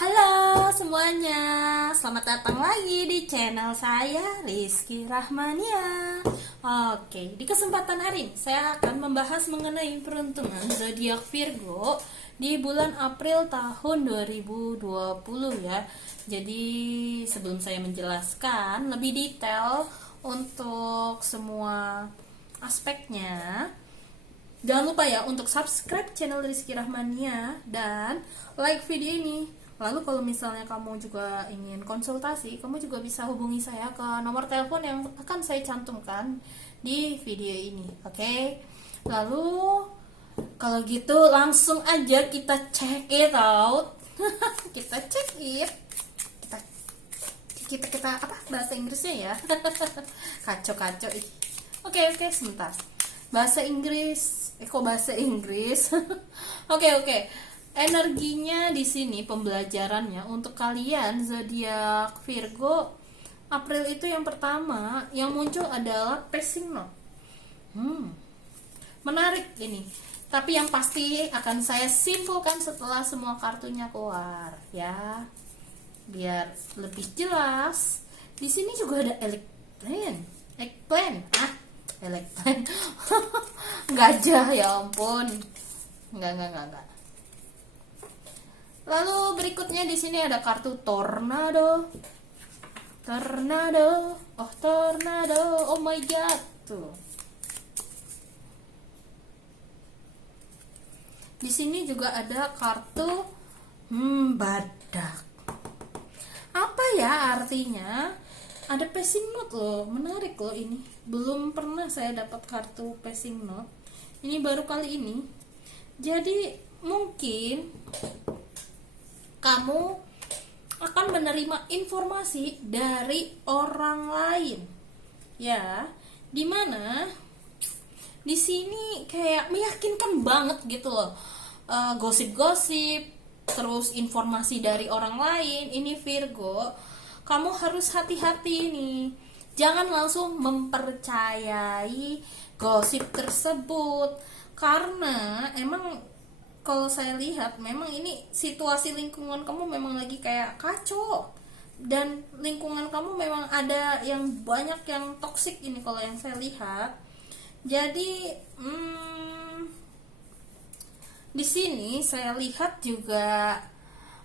Halo semuanya, selamat datang lagi di channel saya Rizky Rahmania. Oke, di kesempatan hari ini saya akan membahas mengenai peruntungan zodiak Virgo di bulan April tahun 2020 ya. Jadi sebelum saya menjelaskan lebih detail untuk semua aspeknya, jangan lupa ya untuk subscribe channel Rizky Rahmania dan like video ini. Lalu kalau misalnya kamu juga ingin konsultasi, kamu juga bisa hubungi saya ke nomor telepon yang akan saya cantumkan di video ini. Oke? Lalu kalau gitu langsung aja kita check it out. Kita check it. Kita apa bahasa Inggrisnya ya? Kacau-kacau. Oke, sebentar. Bahasa Inggris, kok bahasa Inggris? Oke. Energinya di sini pembelajarannya untuk kalian zodiak Virgo April itu yang pertama yang muncul adalah passing note. Menarik ini. Tapi yang pasti akan saya simpulkan setelah semua kartunya keluar ya. Biar lebih jelas. Di sini juga ada eggplant. Eggplant. Gajah ya ampun. Enggak. Lalu berikutnya di sini ada kartu tornado. Oh my god. Tuh. Di sini juga ada kartu badak. Apa ya artinya? Ada passing note loh, menarik loh ini. Belum pernah saya dapat kartu passing note. Ini baru kali ini. Jadi mungkin kamu akan menerima informasi dari orang lain, ya, dimana di sini kayak meyakinkan banget gitu loh, gosip-gosip, terus informasi dari orang lain. Ini Virgo, kamu harus hati-hati nih, jangan langsung mempercayai gosip tersebut, karena emang kalau saya lihat memang ini situasi lingkungan kamu memang lagi kayak kacau, dan lingkungan kamu memang ada yang banyak yang toksik ini kalau yang saya lihat. Jadi di sini saya lihat juga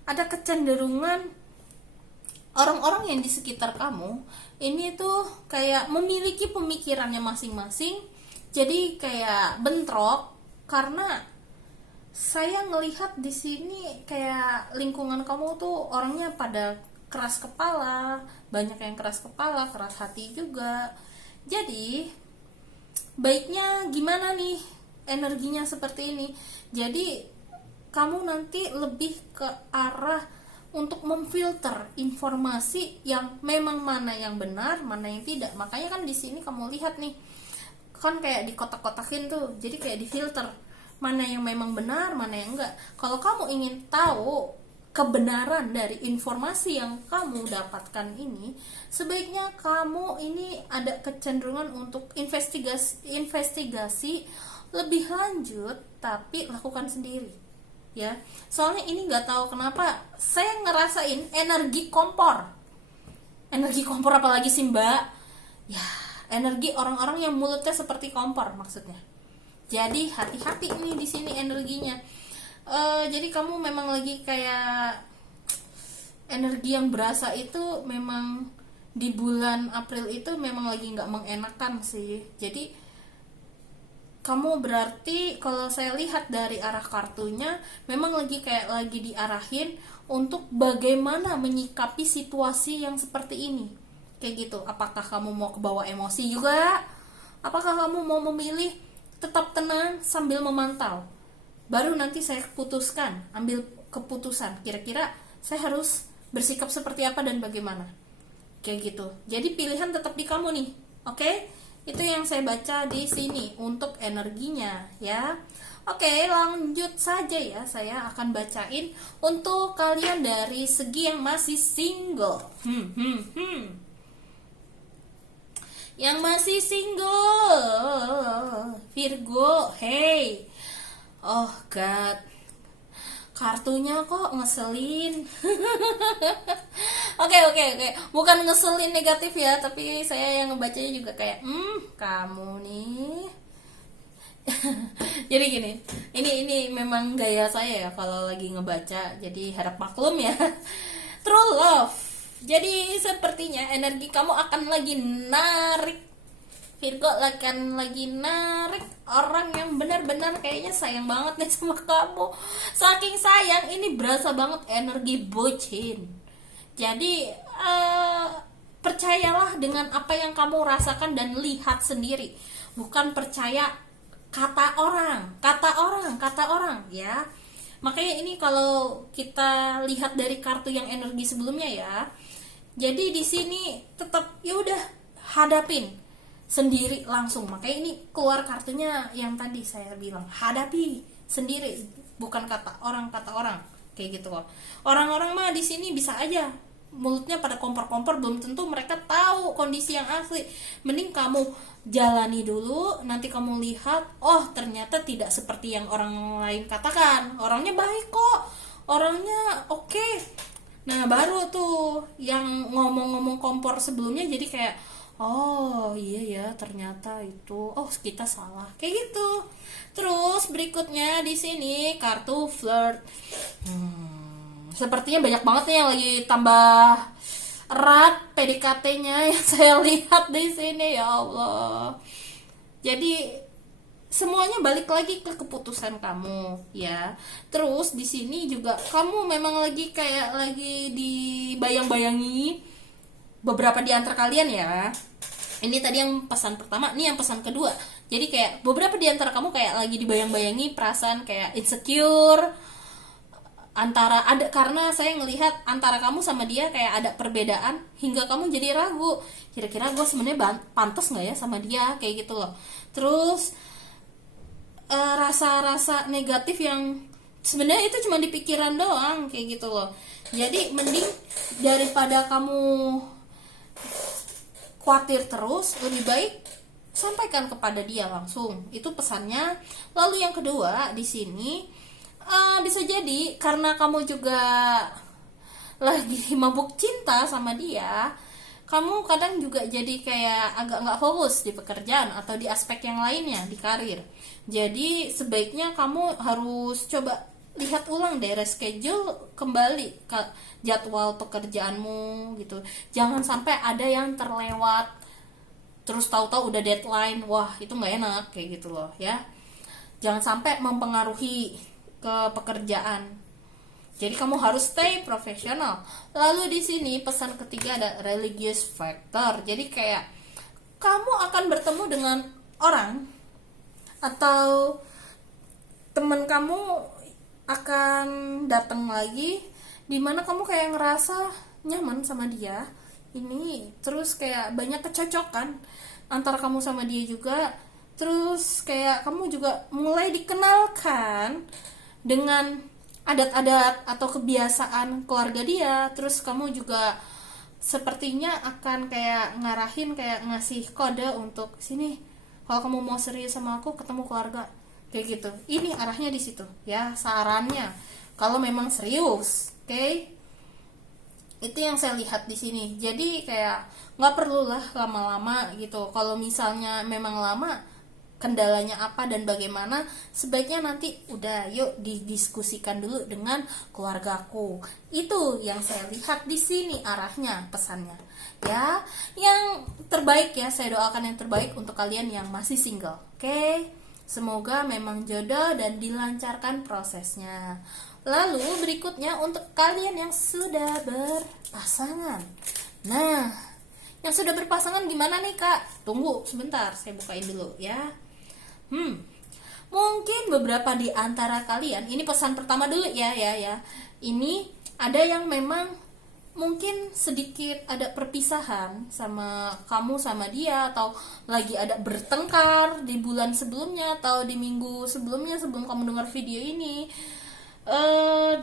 ada kecenderungan orang-orang yang di sekitar kamu ini tuh kayak memiliki pemikirannya masing-masing, jadi kayak bentrok. Karena saya ngelihat di sini kayak lingkungan kamu tuh orangnya pada keras kepala, banyak yang keras kepala, keras hati juga. Jadi baiknya gimana nih energinya seperti ini? Jadi kamu nanti lebih ke arah untuk memfilter informasi yang memang mana yang benar, mana yang tidak. Makanya kan di sini kamu lihat nih, kan kayak dikotak-kotakin tuh, jadi kayak difilter mana yang memang benar, mana yang enggak. Kalau kamu ingin tahu kebenaran dari informasi yang kamu dapatkan ini, sebaiknya kamu ini ada kecenderungan untuk investigasi lebih lanjut, tapi lakukan sendiri ya. Soalnya ini nggak tahu kenapa saya ngerasain energi kompor apalagi sih mbak ya, energi orang-orang yang mulutnya seperti kompor maksudnya. Jadi hati-hati nih di sini energinya. Jadi kamu memang lagi kayak energi yang berasa itu memang di bulan April itu memang lagi nggak mengenakan sih. Jadi kamu berarti kalau saya lihat dari arah kartunya memang lagi kayak lagi diarahin untuk bagaimana menyikapi situasi yang seperti ini. Kayak gitu. Apakah kamu mau kebawa emosi juga? Apakah kamu mau memilih tetap tenang sambil memantau, baru nanti saya putuskan, ambil keputusan kira-kira saya harus bersikap seperti apa dan bagaimana, kayak gitu. Jadi pilihan tetap di kamu nih. Oke, itu yang saya baca di sini untuk energinya ya. Oke, lanjut saja ya, saya akan bacain untuk kalian dari segi yang masih single. Yang masih single Virgo, hey, oh god, kartunya kok ngeselin. Oke, bukan ngeselin negatif ya, tapi saya yang ngebacanya juga kayak kamu nih. Jadi gini, ini memang gaya saya ya kalau lagi ngebaca, jadi harap maklum ya. True love, jadi sepertinya energi kamu akan lagi narik, Virgo akan lagi narik orang yang benar-benar kayaknya sayang banget nih sama kamu. Saking sayang, ini berasa banget energi bucin. Jadi percayalah dengan apa yang kamu rasakan dan lihat sendiri, bukan percaya kata orang ya. Makanya ini kalau kita lihat dari kartu yang energi sebelumnya ya, jadi di sini tetap ya udah hadapin sendiri langsung. Makanya ini keluar kartunya yang tadi saya bilang, hadapi sendiri, bukan kata orang kayak gitu kok. Orang-orang mah di sini bisa aja mulutnya pada kompor-kompor, belum tentu mereka tahu kondisi yang asli. Mending kamu jalani dulu, nanti kamu lihat, oh ternyata tidak seperti yang orang lain katakan, orangnya baik kok, orangnya oke. Nah baru tuh yang ngomong-ngomong kompor sebelumnya jadi kayak, oh iya ya ternyata itu, oh kita salah, kayak gitu. Terus berikutnya di sini kartu flirt. Sepertinya banyak banget nih yang lagi tambah erat PDKT-nya yang saya lihat di sini, ya Allah. Jadi semuanya balik lagi ke keputusan kamu ya. Terus di sini juga kamu memang lagi kayak lagi dibayang-bayangi beberapa di antara kalian ya. Ini tadi yang pesan pertama, nih yang pesan kedua. Jadi kayak beberapa di antara kamu kayak lagi dibayang-bayangi perasaan kayak insecure antara ada, karena saya ngelihat antara kamu sama dia kayak ada perbedaan hingga kamu jadi ragu, kira-kira gue sebenarnya pantas nggak ya sama dia, kayak gitu loh. Terus rasa-rasa negatif yang sebenarnya itu cuma di pikiran doang, kayak gitu loh. Jadi mending daripada kamu khawatir terus, lebih baik sampaikan kepada dia langsung. Itu pesannya. Lalu yang kedua di sini, bisa jadi karena kamu juga lagi mabuk cinta sama dia, kamu kadang juga jadi kayak agak nggak fokus di pekerjaan atau di aspek yang lainnya, di karir. Jadi sebaiknya kamu harus coba lihat ulang deh, reschedule kembali ke jadwal pekerjaanmu gitu. Jangan sampai ada yang terlewat terus tahu-tahu udah deadline, wah itu nggak enak, kayak gitu loh ya. Jangan sampai mempengaruhi ke pekerjaan. Jadi kamu harus stay profesional. Lalu di sini pesan ketiga ada religious factor. Jadi kayak kamu akan bertemu dengan orang atau teman kamu akan datang lagi dimana kamu kayak ngerasa nyaman sama dia. Ini terus kayak banyak kecocokan antara kamu sama dia juga. Terus kayak kamu juga mulai dikenalkan dengan adat-adat atau kebiasaan keluarga dia. Terus kamu juga sepertinya akan kayak ngarahin, kayak ngasih kode untuk sini, kalau kamu mau serius sama aku ketemu keluarga, kayak gitu. Ini arahnya di situ ya, sarannya kalau memang serius, oke? Itu yang saya lihat di sini. Jadi kayak nggak perlulah lama-lama gitu. Kalau misalnya memang lama, kendalanya apa dan bagaimana, sebaiknya nanti udah yuk didiskusikan dulu dengan keluargaku. Itu yang saya lihat di sini arahnya, pesannya ya. Yang terbaik ya, saya doakan yang terbaik untuk kalian yang masih single, oke? Semoga memang jodoh dan dilancarkan prosesnya. Lalu berikutnya untuk kalian yang sudah berpasangan. Nah, yang sudah berpasangan gimana nih kak? Tunggu sebentar, saya bukain dulu ya. Mungkin beberapa di antara kalian, ini pesan pertama dulu ya. Ini ada yang memang mungkin sedikit ada perpisahan sama kamu sama dia, atau lagi ada bertengkar di bulan sebelumnya atau di minggu sebelumnya sebelum kamu dengar video ini.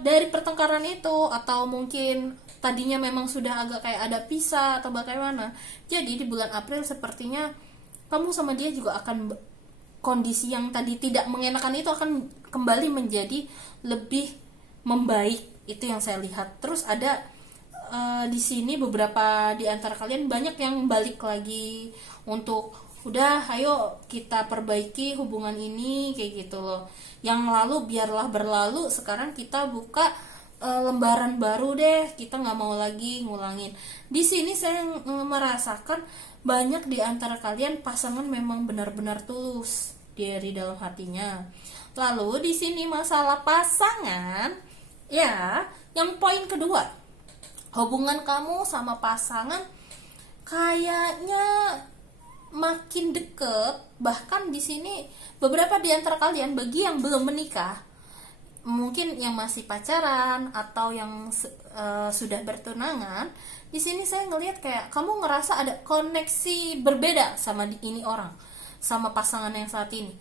Dari pertengkaran itu, atau mungkin tadinya memang sudah agak kayak ada pisah atau bagaimana. Jadi di bulan April sepertinya kamu sama dia juga akan, kondisi yang tadi tidak mengenakan itu akan kembali menjadi lebih membaik, itu yang saya lihat. Terus ada di sini beberapa di antara kalian banyak yang balik lagi untuk udah ayo kita perbaiki hubungan ini kayak gitu loh. Yang lalu biarlah berlalu, sekarang kita buka lembaran baru deh, kita nggak mau lagi ngulangin. Di sini saya merasakan banyak di antara kalian pasangan memang benar-benar tulus dari dalam hatinya. Lalu di sini masalah pasangan, ya, yang poin kedua, hubungan kamu sama pasangan kayaknya makin deket. Bahkan di sini beberapa di antara kalian, bagi yang belum menikah, mungkin yang masih pacaran atau yang sudah bertunangan, di sini saya ngelihat kayak kamu ngerasa ada koneksi berbeda sama ini orang, sama pasangan yang saat ini.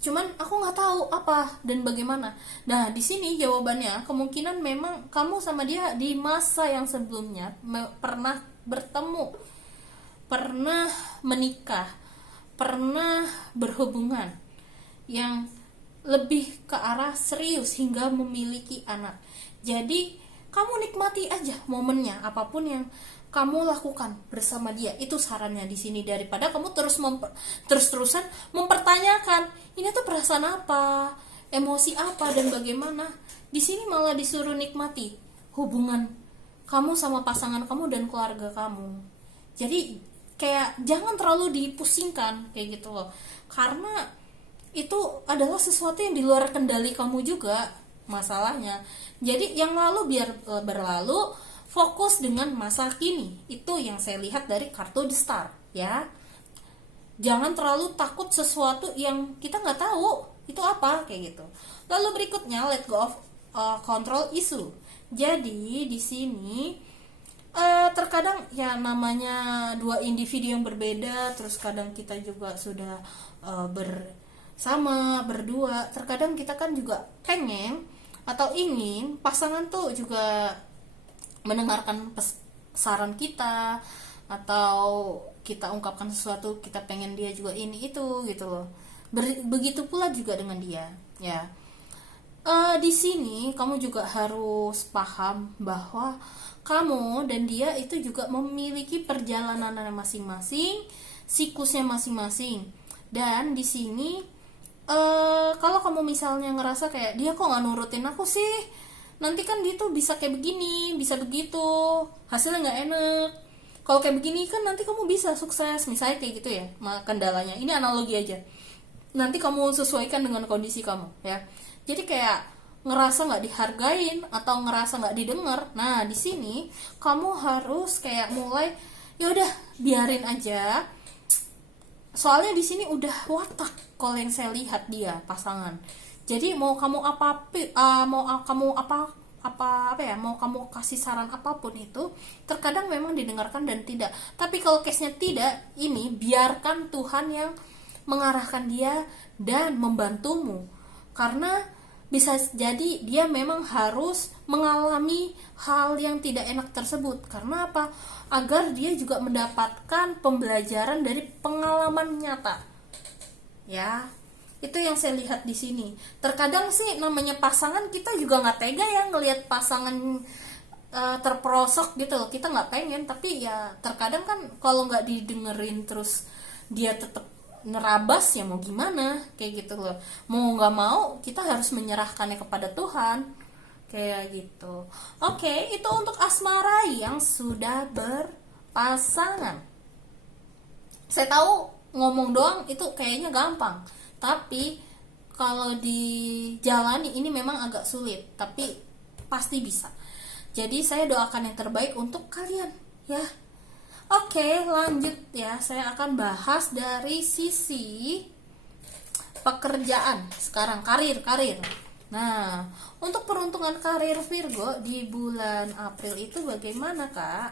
Cuman aku nggak tahu apa dan bagaimana. Nah, di sini jawabannya kemungkinan memang kamu sama dia di masa yang sebelumnya pernah bertemu, pernah menikah, pernah berhubungan yang lebih ke arah serius hingga memiliki anak. Jadi kamu nikmati aja momennya, apapun yang kamu lakukan bersama dia. Itu sarannya di sini, daripada kamu terus-terusan mempertanyakan ini tuh perasaan apa, emosi apa dan bagaimana. Di sini malah disuruh nikmati hubungan kamu sama pasangan kamu dan keluarga kamu. Jadi kayak jangan terlalu dipusingkan kayak gitu loh, karena itu adalah sesuatu yang di luar kendali kamu juga masalahnya. Jadi yang lalu biar berlalu, fokus dengan masa kini. Itu yang saya lihat dari kartu The Star, ya. Jangan terlalu takut sesuatu yang kita nggak tahu itu apa kayak gitu. Lalu berikutnya, let go of control issue. Jadi di sini terkadang ya namanya dua individu yang berbeda, terus kadang kita juga sudah bersama berdua, terkadang kita kan juga pengen atau ingin pasangan tuh juga mendengarkan saran kita, atau kita ungkapkan sesuatu kita pengen dia juga ini itu gitu loh. Begitu pula juga dengan dia, ya. Di sini kamu juga harus paham bahwa kamu dan dia itu juga memiliki perjalanan masing-masing, siklusnya masing-masing. Dan di sini kalau kamu misalnya ngerasa kayak dia kok nggak nurutin aku sih, nanti kan dia tuh bisa kayak begini, bisa begitu, hasilnya nggak enak. Kalau kayak begini kan nanti kamu bisa sukses, misalnya kayak gitu ya. Kendalanya ini analogi aja, nanti kamu sesuaikan dengan kondisi kamu, ya. Jadi kayak ngerasa nggak dihargain atau ngerasa nggak didengar. Nah di sini kamu harus kayak mulai, yaudah biarin aja. Soalnya di sini udah watak kalau yang saya lihat dia pasangan. Jadi mau kamu mau kamu kasih saran apapun itu, terkadang memang didengarkan dan tidak. Tapi kalau case-nya tidak, ini biarkan Tuhan yang mengarahkan dia dan membantumu. Karena bisa jadi dia memang harus mengalami hal yang tidak enak tersebut. Karena apa? Agar dia juga mendapatkan pembelajaran dari pengalaman nyata. Ya, itu yang saya lihat di sini. Terkadang sih namanya pasangan, kita juga nggak tega ya ngelihat pasangan terperosok gitu loh. Kita nggak pengen, tapi ya terkadang kan kalau nggak didengerin terus dia tetap nerabas, ya mau gimana kayak gitu loh. Mau nggak mau kita harus menyerahkannya kepada Tuhan kayak gitu. Oke, itu untuk asmara yang sudah berpasangan. Saya tahu ngomong doang itu kayaknya gampang, tapi kalau dijalani ini memang agak sulit, tapi pasti bisa. Jadi saya doakan yang terbaik untuk kalian, ya. Oke, lanjut ya. Saya akan bahas dari sisi pekerjaan sekarang, karir. Nah, untuk peruntungan karir Virgo di bulan April itu bagaimana, Kak?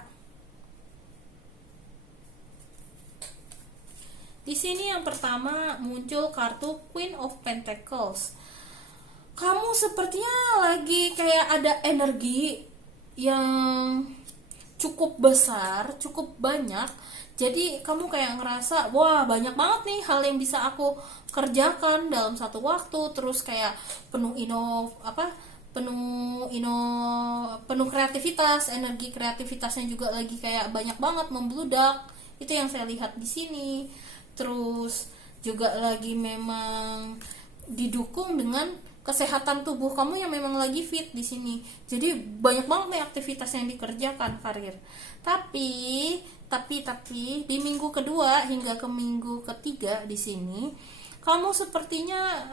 Di sini yang pertama muncul kartu Queen of Pentacles. Kamu sepertinya lagi kayak ada energi yang cukup besar, cukup banyak. Jadi kamu kayak ngerasa, wah banyak banget nih hal yang bisa aku kerjakan dalam satu waktu. Terus kayak penuh penuh kreativitas, energi kreativitasnya juga lagi kayak banyak banget membludak. Itu yang saya lihat di sini. Terus juga lagi memang didukung dengan kesehatan tubuh kamu yang memang lagi fit di sini. Jadi banyak banget nih aktivitas yang dikerjakan karir. Tapi di minggu kedua hingga ke minggu ketiga di sini, kamu sepertinya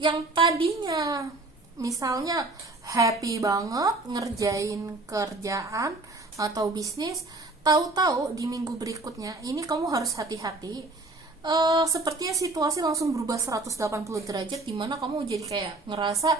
yang tadinya misalnya happy banget ngerjain kerjaan atau bisnis, tahu-tahu di minggu berikutnya ini kamu harus hati-hati. Sepertinya situasi langsung berubah 180 derajat, dimana kamu jadi kayak ngerasa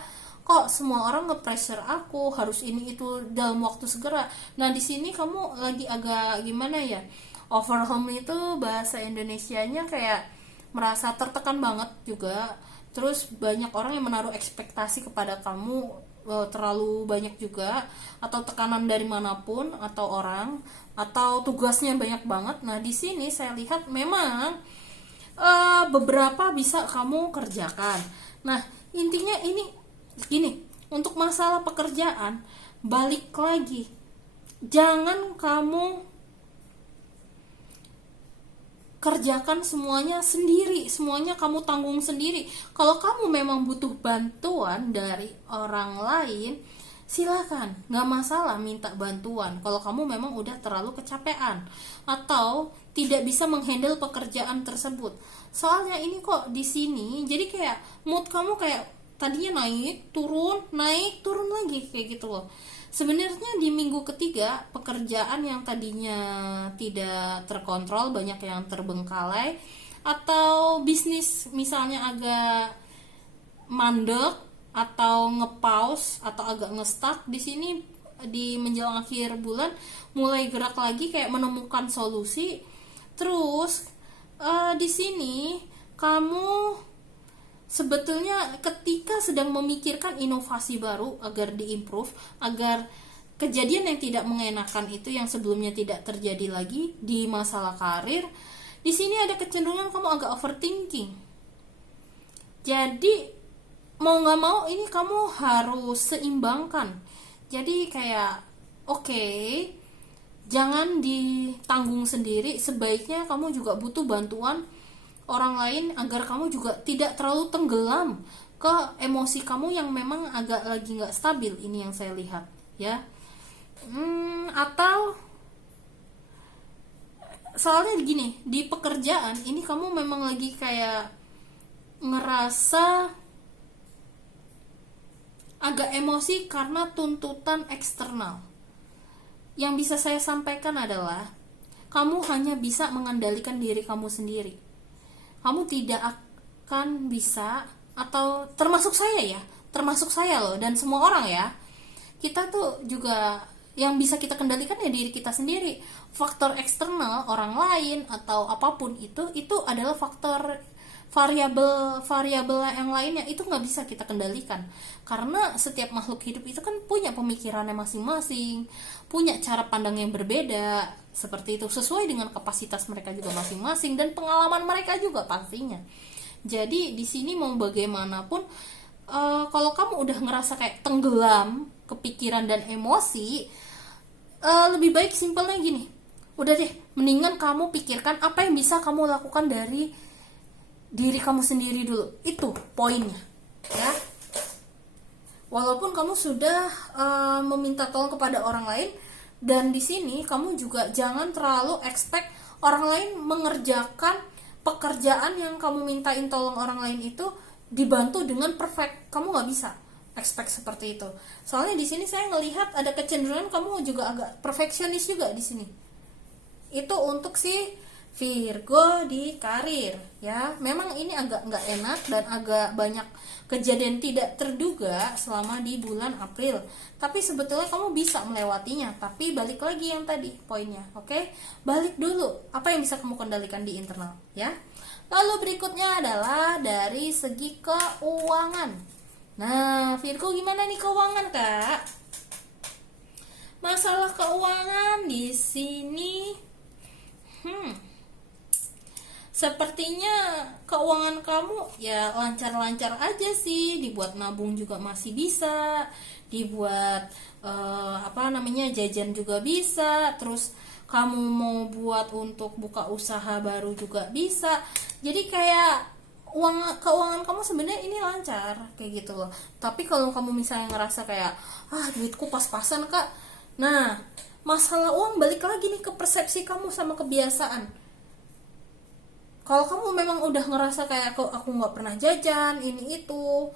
kok semua orang nge-pressure aku harus ini itu dalam waktu segera. Nah di sini kamu lagi agak gimana ya, overwhelm itu bahasa Indonesianya kayak merasa tertekan banget juga. Terus banyak orang yang menaruh ekspektasi kepada kamu terlalu banyak juga, atau tekanan dari manapun atau orang, atau tugasnya banyak banget. Nah di sini saya lihat memang beberapa bisa kamu kerjakan. Nah intinya ini gini, untuk masalah pekerjaan balik lagi, jangan kamu kerjakan semuanya sendiri, semuanya kamu tanggung sendiri. Kalau kamu memang butuh bantuan dari orang lain, silakan, nggak masalah minta bantuan kalau kamu memang udah terlalu kecapean atau tidak bisa menghandle pekerjaan tersebut. Soalnya ini kok di sini jadi kayak mood kamu kayak tadinya naik turun lagi kayak gitu loh. Sebenarnya di minggu ketiga pekerjaan yang tadinya tidak terkontrol, banyak yang terbengkalai, atau bisnis misalnya agak mandek atau nge-pause atau agak nge-stuck di sini di menjelang akhir bulan mulai gerak lagi kayak menemukan solusi. Terus di sini kamu sebetulnya ketika sedang memikirkan inovasi baru agar diimprove, agar kejadian yang tidak mengenakan itu yang sebelumnya tidak terjadi lagi di masalah karir, di sini ada kecenderungan kamu agak overthinking. Jadi mau nggak mau ini kamu harus seimbangkan. Jadi kayak oke, jangan ditanggung sendiri, sebaiknya kamu juga butuh bantuan orang lain agar kamu juga tidak terlalu tenggelam ke emosi kamu yang memang agak lagi nggak stabil. Ini yang saya lihat ya. Atau soalnya gini, di pekerjaan ini kamu memang lagi kayak ngerasa agak emosi karena tuntutan eksternal. Yang bisa saya sampaikan adalah kamu hanya bisa mengendalikan diri kamu sendiri. Kamu tidak akan bisa, atau termasuk saya loh, dan semua orang ya, kita tuh juga yang bisa kita kendalikan ya diri kita sendiri. Faktor eksternal orang lain atau apapun itu adalah faktor variabel yang lainnya, itu nggak bisa kita kendalikan, karena setiap makhluk hidup itu kan punya pemikirannya masing-masing, punya cara pandang yang berbeda, seperti itu, sesuai dengan kapasitas mereka juga masing-masing dan pengalaman mereka juga pastinya. Jadi di sini mau bagaimanapun, kalau kamu udah ngerasa kayak tenggelam kepikiran dan emosi, lebih baik simpelnya gini, udah deh, mendingan kamu pikirkan apa yang bisa kamu lakukan dari diri kamu sendiri dulu. Itu poinnya ya. Walaupun kamu sudah meminta tolong kepada orang lain, dan di sini kamu juga jangan terlalu expect orang lain mengerjakan pekerjaan yang kamu mintain tolong orang lain itu dibantu dengan perfect. Kamu nggak bisa expect seperti itu. Soalnya di sini saya ngelihat ada kecenderungan kamu juga agak perfeksionis juga di sini. Itu untuk si Virgo di karir ya. Memang ini agak nggak enak dan agak banyak kejadian tidak terduga selama di bulan April, tapi sebetulnya kamu bisa melewatinya. Tapi balik lagi yang tadi poinnya, oke? Balik dulu, apa yang bisa kamu kendalikan di internal ya. Lalu berikutnya adalah dari segi keuangan. Nah Virgo, gimana nih keuangan kak? Masalah keuangan di sini sepertinya keuangan kamu ya lancar-lancar aja sih, dibuat nabung juga masih bisa, dibuat jajan juga bisa, terus kamu mau buat untuk buka usaha baru juga bisa. Jadi kayak keuangan kamu sebenarnya ini lancar kayak gitu loh. Tapi kalau kamu misalnya ngerasa kayak duitku pas-pasan kak, nah masalah uang balik lagi nih ke persepsi kamu sama kebiasaan. Kalau kamu memang udah ngerasa kayak aku nggak pernah jajan ini itu,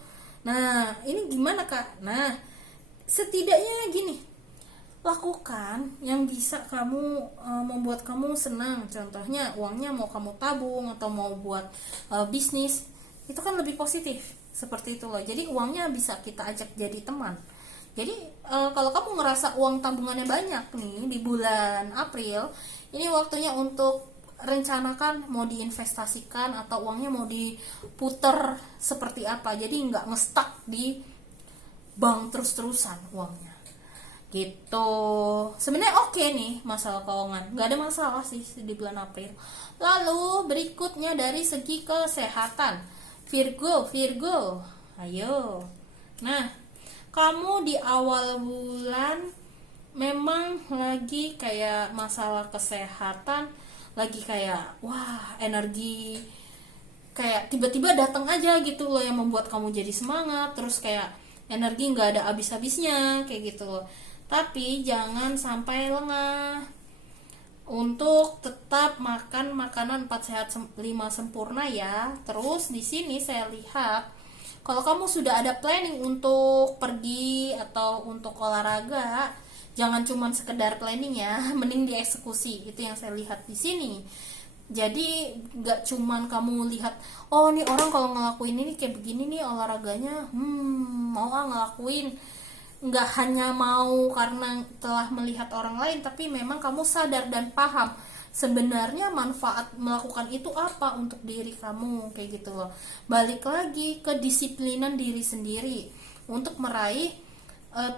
nah ini gimana kak? Nah setidaknya gini, lakukan yang bisa kamu membuat kamu senang. Contohnya uangnya mau kamu tabung atau mau buat bisnis, itu kan lebih positif seperti itu loh. Jadi uangnya bisa kita ajak jadi teman. Jadi kalau kamu ngerasa uang tabungannya banyak nih di bulan April, ini waktunya untuk rencanakan mau diinvestasikan atau uangnya mau diputer seperti apa. Jadi nggak ngestak di bank terus-terusan uangnya gitu. Sebenarnya oke nih masalah keuangan, nggak ada masalah sih di bulan April. Lalu berikutnya dari segi kesehatan, Virgo, ayo. Nah, kamu di awal bulan memang lagi kayak masalah kesehatan, lagi kayak energi kayak tiba-tiba datang aja gitu loh yang membuat kamu jadi semangat, terus kayak energi nggak ada habis-habisnya kayak gitu loh. Tapi jangan sampai lengah untuk tetap makan makanan 4 sehat 5 sempurna ya. Terus di sini saya lihat kalau kamu sudah ada planning untuk pergi atau untuk olahraga, jangan cuma sekedar planning ya, mending dieksekusi. Itu yang saya lihat di sini. Jadi nggak cuman kamu lihat, oh nih orang kalau ngelakuin ini kayak begini nih olahraganya, mau ngelakuin. Nggak hanya mau karena telah melihat orang lain, tapi memang kamu sadar dan paham sebenarnya manfaat melakukan itu apa untuk diri kamu kayak gitu loh. Balik lagi ke disiplinan diri sendiri untuk meraih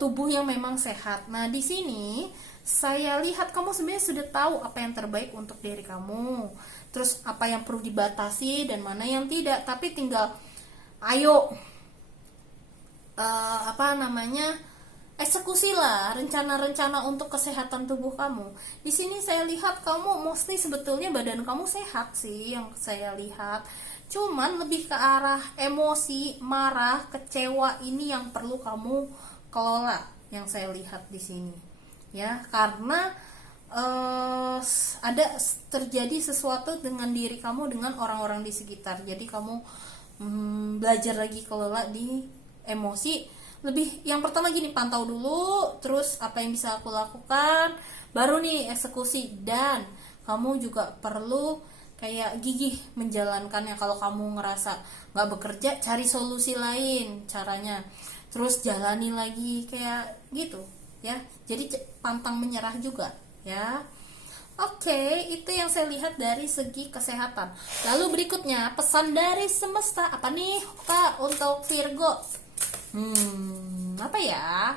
tubuh yang memang sehat. Nah di sini saya lihat kamu sebenarnya sudah tahu apa yang terbaik untuk diri kamu, terus apa yang perlu dibatasi dan mana yang tidak. Tapi tinggal ayo eksekusilah rencana-rencana untuk kesehatan tubuh kamu. Di sini saya lihat kamu mostly sebetulnya badan kamu sehat sih yang saya lihat. Cuman lebih ke arah emosi, marah, kecewa ini yang perlu kamu kelola yang saya lihat di sini. Ya, karena ada terjadi sesuatu dengan diri kamu dengan orang-orang di sekitar. Jadi kamu belajar lagi kelola di emosi. Lebih yang pertama gini, pantau dulu, terus apa yang bisa aku lakukan, baru nih eksekusi. Dan kamu juga perlu kayak gigih menjalankannya. Kalau kamu ngerasa nggak bekerja, cari solusi lain caranya, terus jalani lagi kayak gitu ya. Jadi pantang menyerah juga ya. Oke, itu yang saya lihat dari segi kesehatan. Lalu berikutnya pesan dari semesta apa nih kak untuk Virgo? Apa ya?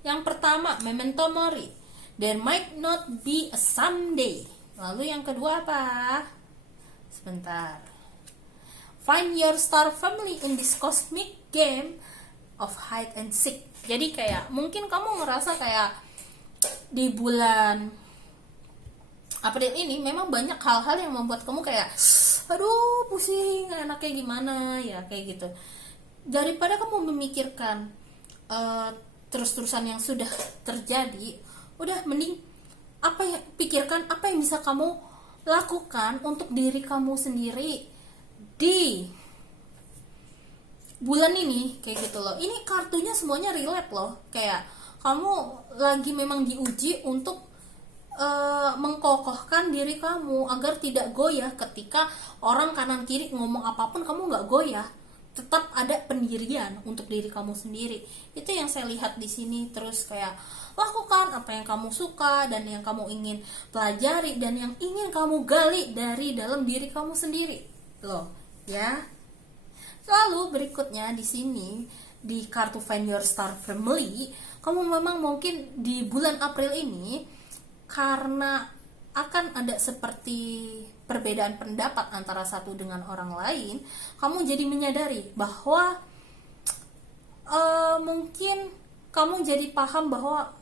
Yang pertama, memento mori. There might not be a someday. Lalu yang kedua apa? Sebentar. Find your star family in this cosmic game of hide and seek. Jadi kayak mungkin kamu ngerasa kayak di bulan April ini memang banyak hal-hal yang membuat kamu kayak aduh pusing, enaknya gimana ya kayak gitu. Daripada kamu memikirkan terus-terusan yang sudah terjadi, udah mending pikirkan apa yang bisa kamu lakukan untuk diri kamu sendiri di bulan ini kayak gitu loh. Ini kartunya semuanya relate loh, kayak kamu lagi memang diuji untuk mengkokohkan diri kamu agar tidak goyah ketika orang kanan kiri ngomong apapun. Kamu nggak goyah, tetap ada pendirian untuk diri kamu sendiri. Itu yang saya lihat di sini. Terus kayak lakukan apa yang kamu suka dan yang kamu ingin pelajari dan yang ingin kamu gali dari dalam diri kamu sendiri loh ya. Lalu berikutnya di sini di kartu Find Your Star Family, kamu memang mungkin di bulan April ini karena akan ada seperti perbedaan pendapat antara satu dengan orang lain, kamu jadi menyadari bahwa mungkin kamu jadi paham bahwa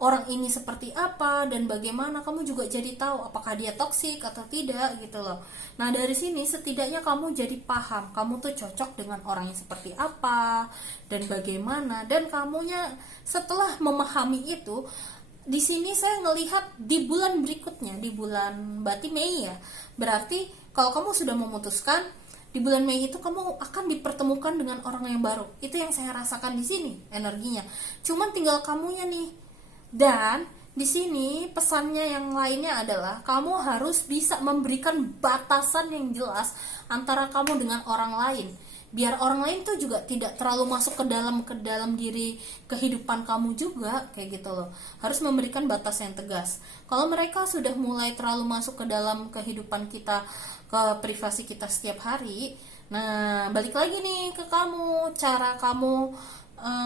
orang ini seperti apa dan bagaimana. Kamu juga jadi tahu apakah dia toksik atau tidak gitu loh. Nah dari sini setidaknya kamu jadi paham kamu tuh cocok dengan orang yang seperti apa dan bagaimana. Dan kamunya setelah memahami itu, di sini saya ngelihat di bulan berikutnya, di bulan berarti Mei ya, berarti kalau kamu sudah memutuskan, di bulan Mei itu kamu akan dipertemukan dengan orang yang baru. Itu yang saya rasakan di sini energinya. Cuman tinggal kamunya nih. Dan di sini pesannya yang lainnya adalah kamu harus bisa memberikan batasan yang jelas antara kamu dengan orang lain. Biar orang lain tuh juga tidak terlalu masuk ke dalam diri kehidupan kamu juga, kayak gitu loh. Harus memberikan batas yang tegas. Kalau mereka sudah mulai terlalu masuk ke dalam kehidupan kita, ke privasi kita setiap hari, nah balik lagi nih ke kamu, cara kamu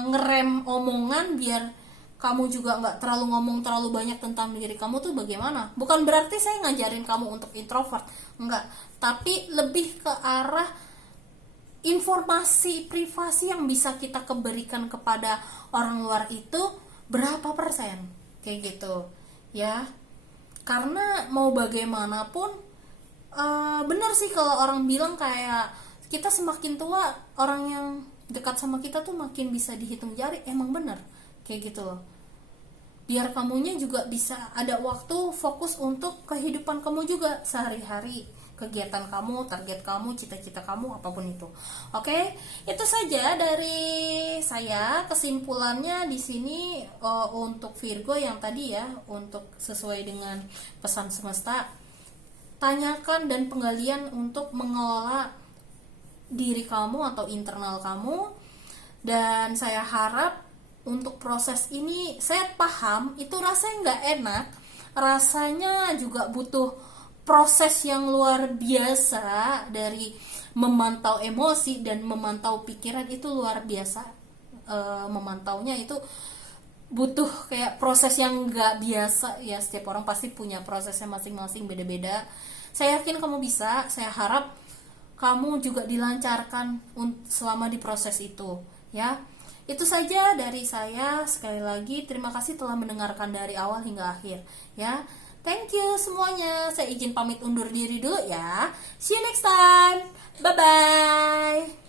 ngerem omongan biar kamu juga nggak terlalu ngomong terlalu banyak tentang diri kamu tuh bagaimana. Bukan berarti saya ngajarin kamu untuk introvert, enggak, tapi lebih ke arah informasi privasi yang bisa kita berikan kepada orang luar itu berapa persen, kayak gitu ya. Karena mau bagaimanapun, benar sih kalau orang bilang kayak kita semakin tua, orang yang dekat sama kita tuh makin bisa dihitung jari. Emang benar kayak gitu loh. Biar kamunya juga bisa ada waktu fokus untuk kehidupan kamu juga sehari-hari, kegiatan kamu, target kamu, cita-cita kamu, apapun itu. Oke, itu saja dari saya. Kesimpulannya di sini untuk Virgo yang tadi ya, untuk sesuai dengan pesan semesta, tanyakan dan penggalian untuk mengelola diri kamu atau internal kamu. Dan saya harap untuk proses ini, saya paham itu rasanya nggak enak, rasanya juga butuh proses yang luar biasa dari memantau emosi dan memantau pikiran. Itu luar biasa. Memantaunya itu butuh kayak proses yang nggak biasa ya. Setiap orang pasti punya prosesnya masing-masing, beda-beda. Saya yakin kamu bisa. Saya harap kamu juga dilancarkan selama di proses itu ya. Itu saja dari saya. Sekali lagi terima kasih telah mendengarkan dari awal hingga akhir ya. Thank you semuanya. Saya izin pamit undur diri dulu ya. See you next time. Bye bye.